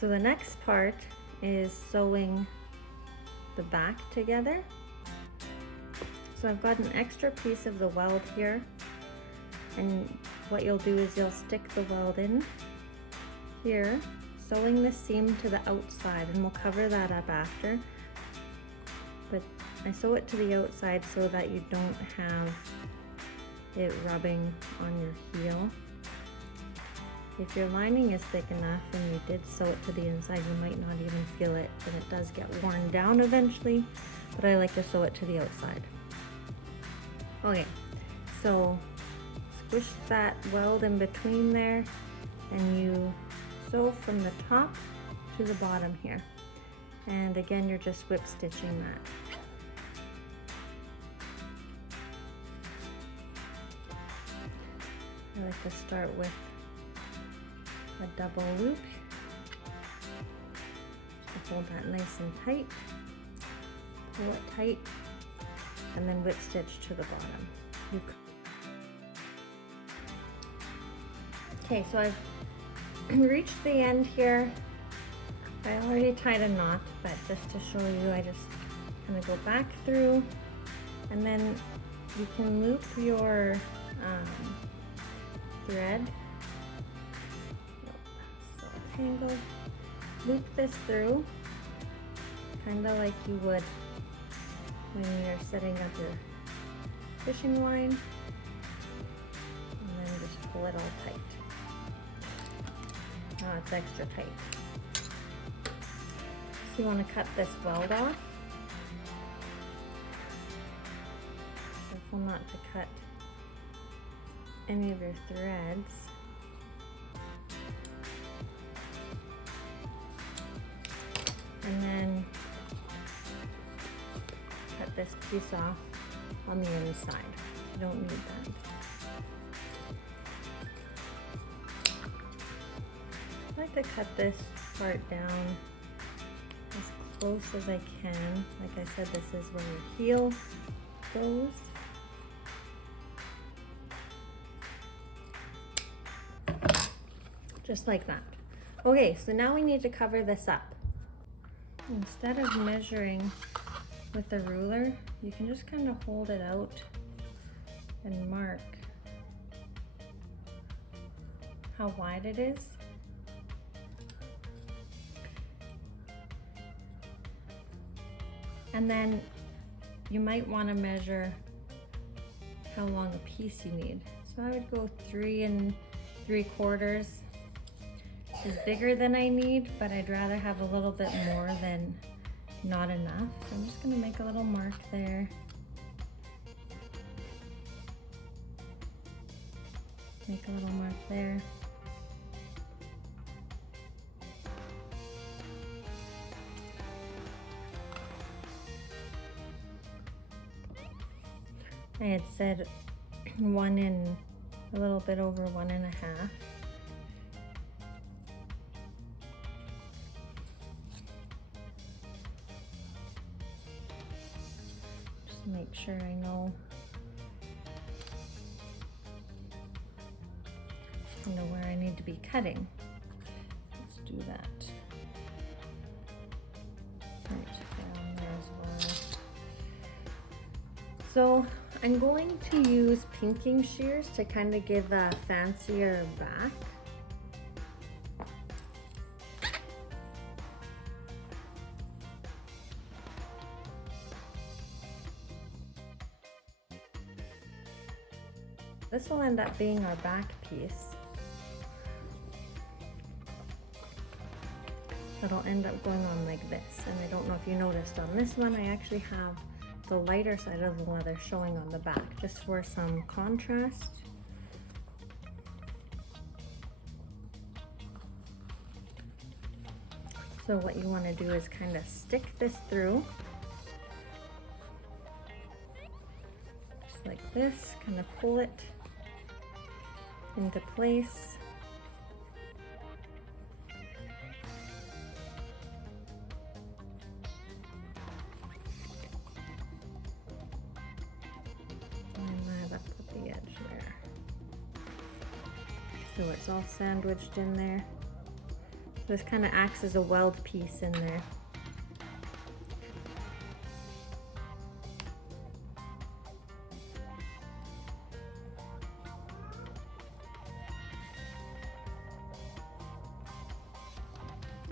So the next part is sewing the back together. So I've got an extra piece of the weld here, and what you'll do is you'll stick the weld in here, sewing the seam to the outside, and we'll cover that up after. But I sew it to the outside so that you don't have it rubbing on your heel. If your lining is thick enough and you did sew it to the inside, you might not even feel it, and it does get worn down eventually, but I like to sew it to the outside. Okay, so squish that weld in between there, and you sew from the top to the bottom here. And again, you're just whip stitching that. I like to start with a double loop. Just hold that nice and tight, pull it tight, and then whip stitch to the bottom. Okay, so I've reached the end here. I already tied a knot, but just to show you, I just kind of go back through, and then you can loop your thread. So tangled. Loop this through, kind of like you would when you're setting up your fishing line, and then just pull it all tight. Now it's extra tight. So you want to cut this weld off. Careful not to cut any of your threads. And then cut this piece off on the inside. You don't need that. I like to cut this part down as close as I can. Like I said, this is where your heel goes. Just like that. Okay, so now we need to cover this up. Instead of measuring with a ruler, you can just kind of hold it out and mark how wide it is. And then you might want to measure how long a piece you need. So I would go 3 3/4 is bigger than I need, but I'd rather have a little bit more than not enough. So I'm just going to make a little mark there. Make a little mark there. I had said a little bit over 1.5. Just make sure I know where I need to be cutting. Let's do that. Right down there as well. So I'm going to use pinking shears to kind of give a fancier back. This will end up being our back piece. It'll end up going on like this. And I don't know if you noticed on this one, I actually have the lighter side of the leather showing on the back, just for some contrast. So what you want to do is kind of stick this through, just like this, kind of pull it into place. So it's all sandwiched in there. This kind of acts as a weld piece in there.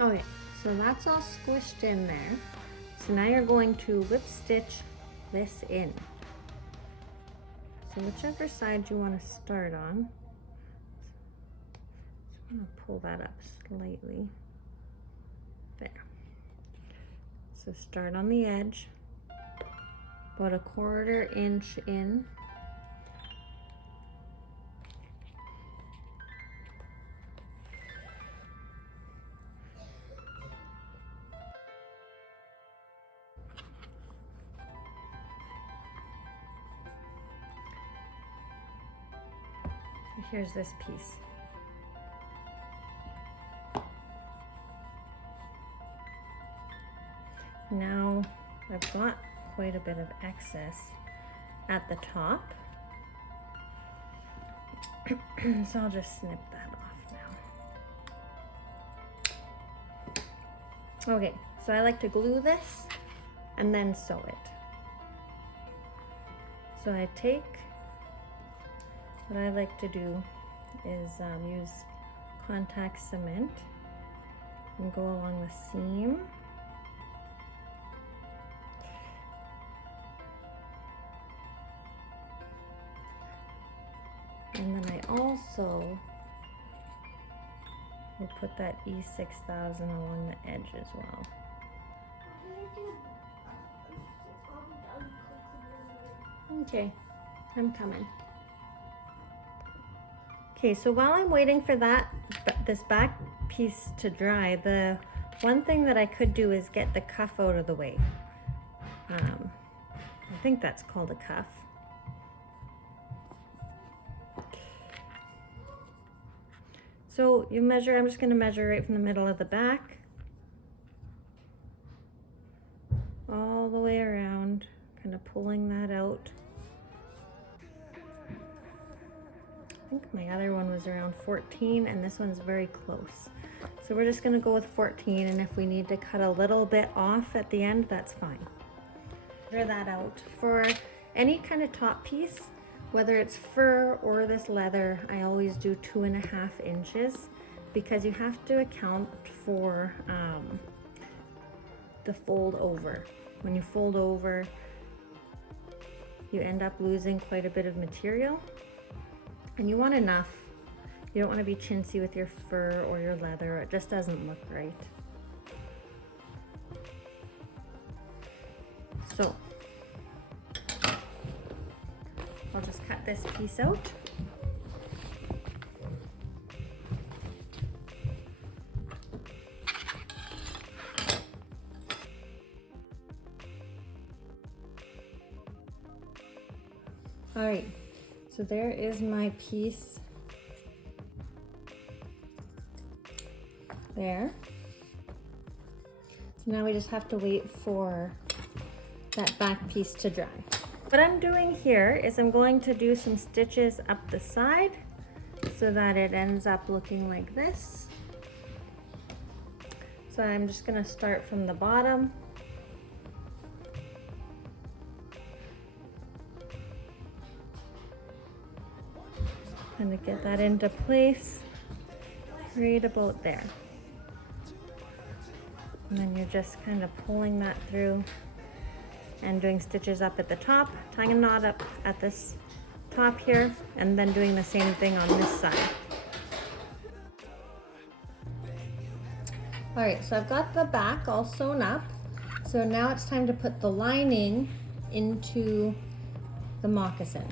Okay, so that's all squished in there. So now you're going to whip stitch this in. So whichever side you want to start on, just going to pull that up slightly. There. So start on the edge, about a 1/4 inch in. So here's this piece. Now I've got quite a bit of excess at the top, so I'll just snip that off now. Okay, so I like to glue this and then sew it. So I take, what I like to do is use contact cement and go along the seam. And then I also will put that E6000 along the edge as well. Okay, I'm coming. Okay, so while I'm waiting for this back piece to dry, the one thing that I could do is get the cuff out of the way. I think that's called a cuff. So you measure, I'm just going to measure right from the middle of the back all the way around, kind of pulling that out. I think my other one was around 14 and this one's very close. So we're just going to go with 14, and if we need to cut a little bit off at the end, that's fine. Measure that out. For any kind of top piece, whether it's fur or this leather, I always do 2.5 inches because you have to account for the fold over. When you fold over, you end up losing quite a bit of material, and you want enough. You don't want to be chintzy with your fur or your leather. It just doesn't look right. So I'll just cut this piece out. All right, so there is my piece there. So now we just have to wait for that back piece to dry. What I'm doing here is I'm going to do some stitches up the side so that it ends up looking like this. So I'm just going to start from the bottom. Kind of get that into place right about there. And then you're just kind of pulling that through and doing stitches up at the top, tying a knot up at this top here, and then doing the same thing on this side. All right, so I've got the back all sewn up. So now it's time to put the lining into the moccasin.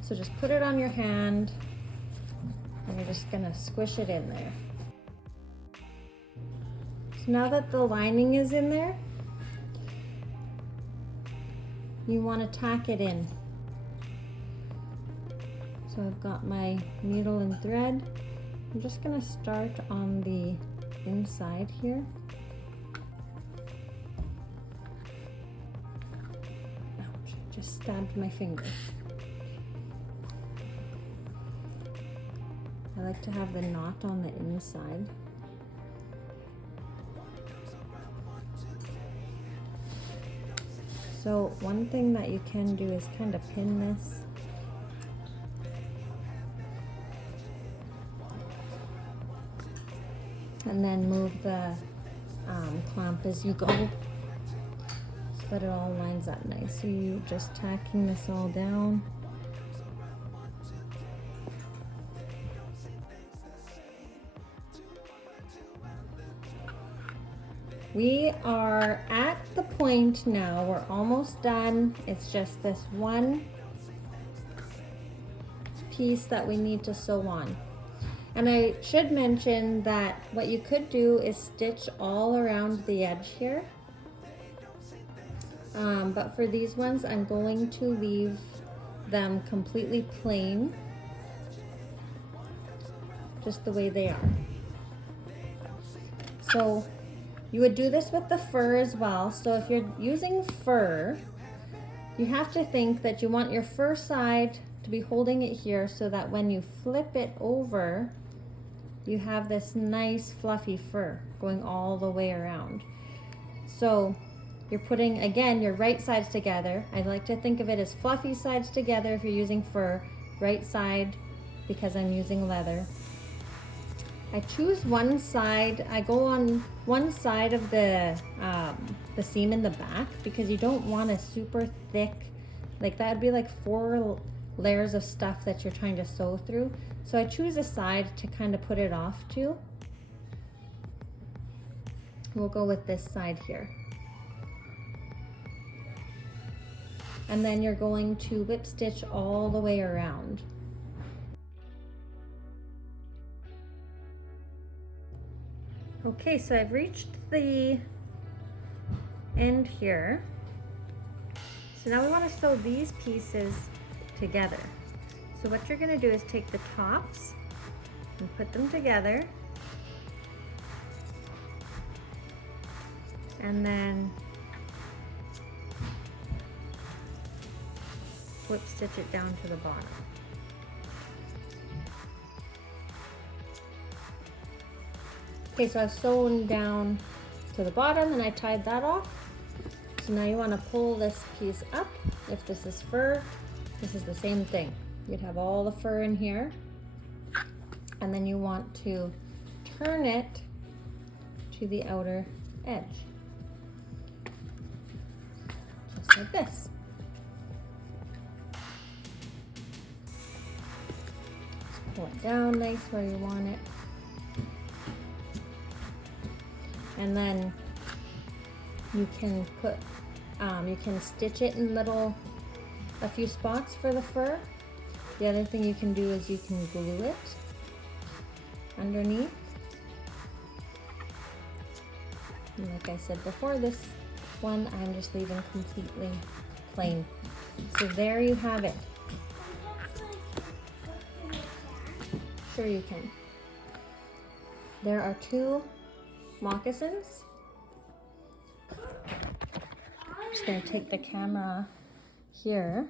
So just put it on your hand, and you're just gonna squish it in there. So now that the lining is in there, you want to tack it in. So I've got my needle and thread. I'm just going to start on the inside here. Ouch, I just stabbed my finger. I like to have the knot on the inside. So one thing that you can do is kind of pin this. And then move the clamp as you go so that it all lines up nice. So you're just tacking this all down. We are at the point now, we're almost done. It's just this one piece that we need to sew on. And I should mention that what you could do is stitch all around the edge here. But for these ones, I'm going to leave them completely plain, just the way they are. So you would do this with the fur as well. So if you're using fur, you have to think that you want your fur side to be holding it here so that when you flip it over, you have this nice fluffy fur going all the way around. So you're putting, again, your right sides together. I like to think of it as fluffy sides together if you're using fur, right side because I'm using leather. I choose one side, I go on one side of the seam in the back because you don't want a super thick, like that would be like 4 layers of stuff that you're trying to sew through. So I choose a side to kind of put it off to. We'll go with this side here. And then you're going to whip stitch all the way around. Okay, so I've reached the end here. So now we want to sew these pieces together. So what you're going to do is take the tops and put them together. And then whip stitch it down to the bottom. Okay, so I've sewn down to the bottom and I tied that off. So now you want to pull this piece up. If this is fur, this is the same thing. You'd have all the fur in here. And then you want to turn it to the outer edge. Just like this. Just pull it down nice where you want it. And then you can put, you can stitch it in a few spots for the fur. The other thing you can do is you can glue it underneath. And like I said before, this one I'm just leaving completely plain. So there you have it. Sure you can. There are 2 moccasins. I'm just going to take the camera here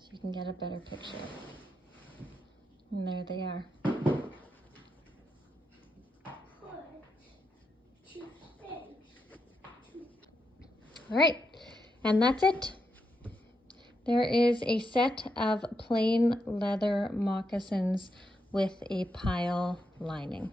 so you can get a better picture. And there they are. All right, and that's it. There is a set of plain leather moccasins with a pile lining.